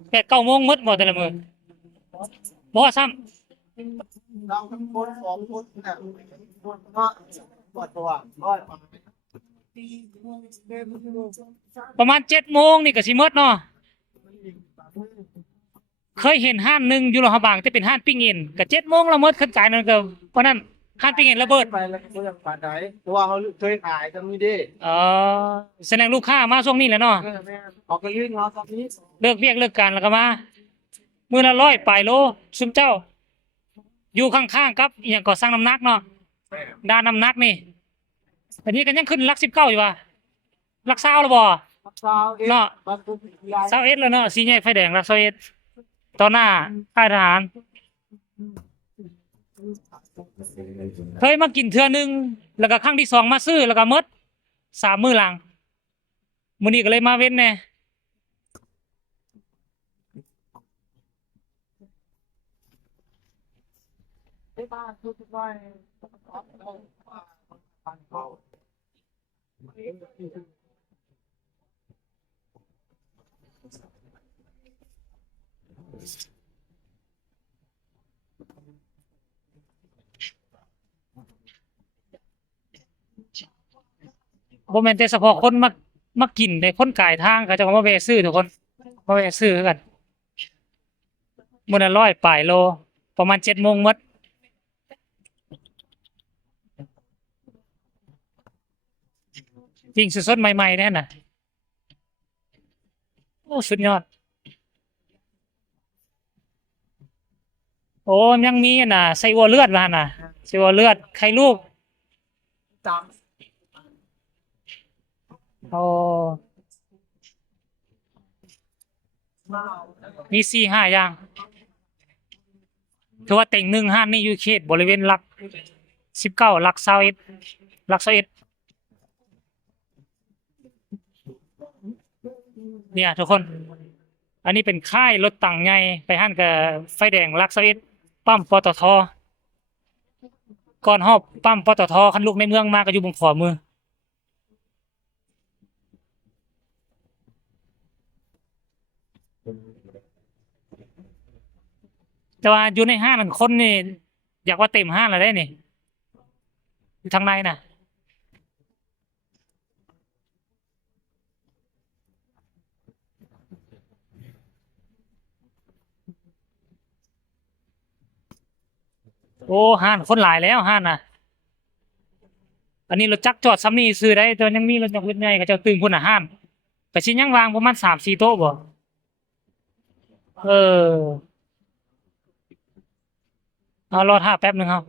8-9 โมงหมดบ่แต่ละมื้อบ่ซ้ำเราทั้งคนสองคนเนี่ยคนก็ปวดตัวร้อยมาประมาณ7 โมงนี่ก็สิหมดเนาะเคยเห็นห้านหนึงอยู่หลวงพระบางแต่เป็นห้านปิ้งเอ็นก็7 โมงแล้วหมดคันกายนั่นก็เพราะนั้นห้านปิ้งเอ็นระเบิดไปแล้วก็ยังปานไหนเพราะว่าเขาเคยขายกันมีดีเออแสดงลูกค้ามาช่วงนี้แหละเนาะแม่ออกกันลื่นเนาะตอนนี้เลิกเวียกเลิกการแล้วก็มามื้อละ100ปลายโลซุมเจ้าอยู่ข้างๆกับอีหยังก่อสร้างน้ำหนักเนาะด้านน้ำหนักนี่อันนี้ก็ยังขึ้นหลัก19อยู่ว่ะหลัก20แล้วบ่สาวเอ็ดเนาะบางคนยาย21แล้วเนาะสีแยกไฟแดงหลัก21ต่อหน้าค่ายทหารเคยมากินเทื่อนึงแล้วก็ครั้งที่2มาซื้อแล้วก็หมด3 มื้อหลังมื้อนี้ก็เลยมาเว้นแน่ที่บ้านทุกวันปันเขาบ่แม่นแต่เฉพาะคนมากินได้คนกายทางเขาเจะมาแวะซื้อทุกคนมาแวะซื้อคือกันมื้อละ100ปลายโลประมาณ7 โมงหมดปิ้งสดๆใหม่ๆแน่น่ะโอ้สุดยอดโอ้ยังมีอันน่ะไส้อั่วเลือดว่าหั่นน่ะไส้อั่วเลือดไข่ลูกจโอ้ำมามี4-5อย่างถือว่าเต็งหนึ่งห้านนี่อยู่เขตบริเวณหลัก19หลัก21หลัก21เนี่ยทุกคนอันนี้เป็นค่ายรถตั้งใหญ่ไปหั้นกับไฟแดงหลัก21ปั๊มปตทก่อนฮอบปั๊มปตทคันลูกในเมืองมาก็อยู่บนขวามือแต่ว่าอยู่ในห้างนั่นคนนี่อยากว่าเต็มห้างแล้วได้นี่อยู่ทางในน่ะโอ้ห้างคนหลายแล้วห้างน่ะอันนี้รถจักรจอดซ้ำนี่ซื้อได้แต่ยังมีรถยกรถใหญ่เขาเจ้าตึงพุ่นน่ะห้างก็สิยังวางประมาณ3-4โต๊ะบ่เออเอารอท่าแป๊บหนึงครับ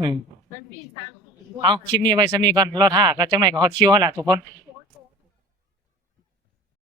อืมเอาคลิปนี้ไว้สำนี้ก่อนรอท่าก็จังไหนก็ฮอตคิวหั่นล่ะทุกคน